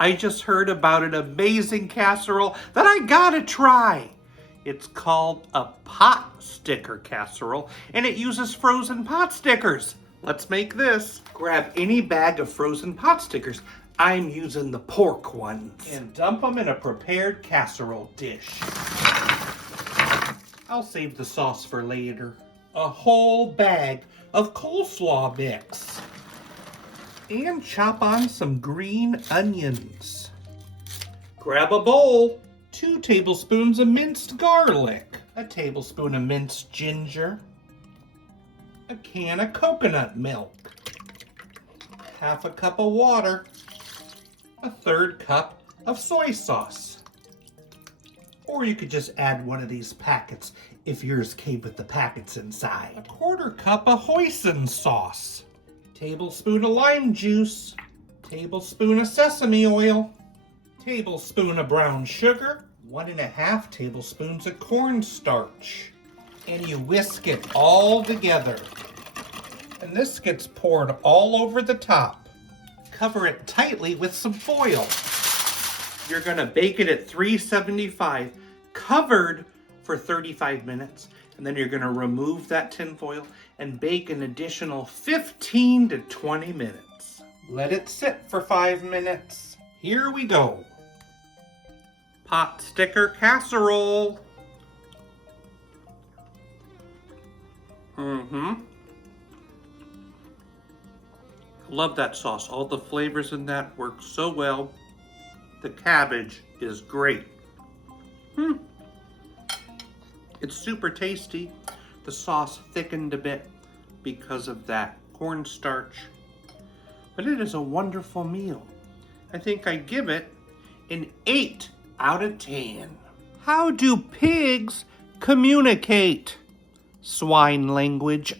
I just heard about an amazing casserole that I gotta try. It's called a Potsticker Casserole, and it uses frozen pot stickers. Let's make this. Grab any bag of frozen pot stickers. I'm using the pork ones. And dump them in a prepared casserole dish. I'll save the sauce for later. A whole bag of coleslaw mix. And chop on some green onions. Grab a bowl. 2 tablespoons of minced garlic. A tablespoon of minced ginger. A can of coconut milk. Half a cup of water. A 1/3 cup of soy sauce. Or you could just add one of these packets if yours came with the packets inside. A 1/4 cup of hoisin sauce. Tablespoon of lime juice. Tablespoon of sesame oil. Tablespoon of brown sugar. 1½ tablespoons of cornstarch. And you whisk it all together. And this gets poured all over the top. Cover it tightly with some foil. You're gonna bake it at 375, covered for 35 minutes. And then you're gonna remove that tin foil and bake an additional 15 to 20 minutes. Let it sit for 5 minutes. Here we go. Potsticker Casserole. Love that sauce. All the flavors in that work so well. The cabbage is great. It's super tasty. The sauce thickened a bit because of that cornstarch. But it is a wonderful meal. I think I give it an 8 out of 10. How do pigs communicate? Swine language.